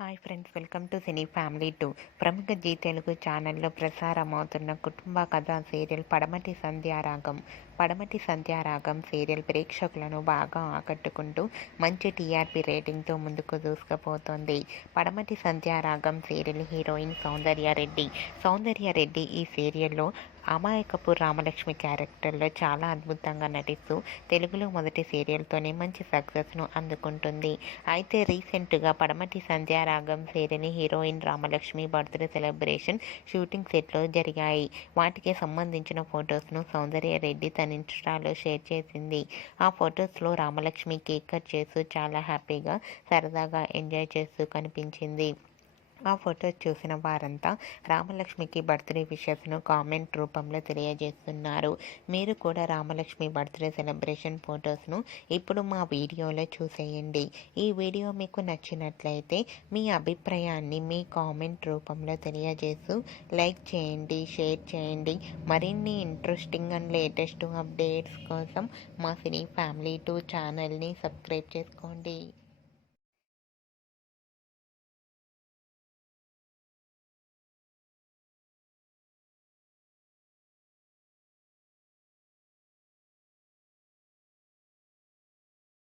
Hi friends, welcome to cine family 2. ప్రముఖ G Telugu ఛానల్లో ప్రసారమవుతున్న కుటుంబ కథా సీరియల్ పడమటి సంధ్యారాగం సీరియల్ ప్రేక్షకులను బాగా ఆకట్టుకుంటూ మంచి టీఆర్పీ రేటింగ్తో ముందుకు దూసుకుపోతోంది. పడమటి సంధ్యారాగం సీరియల్ హీరోయిన్ సౌందర్యారెడ్డి ఈ సీరియల్లో అమాయకపు రామలక్ష్మి క్యారెక్టర్లో చాలా అద్భుతంగా నటిస్తూ తెలుగులో మొదటి సీరియల్తోనే మంచి సక్సెస్ను అందుకుంటుంది. అయితే రీసెంట్గా Padamati Sandhyaragam serial heroine Ramalakshmi birthday celebration shooting సెట్లో జరిగాయి. వాటికి సంబంధించిన ఫొటోస్ను సౌందర్యారెడ్డి తన ఇన్స్టాలో షేర్ చేసింది. ఆ ఫొటోస్లో రామలక్ష్మి కేక్ కట్ చేస్తూ చాలా హ్యాపీగా సరదాగా ఎంజాయ్ చేస్తూ కనిపించింది. ఆ ఫొటోస్ చూసిన వారంతా రామలక్ష్మికి బర్త్డే విషెస్ను కామెంట్ రూపంలో తెలియజేస్తున్నారు. మీరు కూడా రామలక్ష్మి బర్త్డే సెలబ్రేషన్ ఫొటోస్ను ఇప్పుడు మా వీడియోలో చూసేయండి. ఈ వీడియో మీకు నచ్చినట్లయితే మీ అభిప్రాయాన్ని మీ కామెంట్ రూపంలో తెలియజేస్తూ లైక్ చేయండి, షేర్ చేయండి. మరిన్ని ఇంట్రెస్టింగ్ అండ్ లేటెస్ట్ అప్డేట్స్ కోసం మా సినీ ఫ్యామిలీ 2 ఛానల్ని సబ్స్క్రైబ్ చేసుకోండి.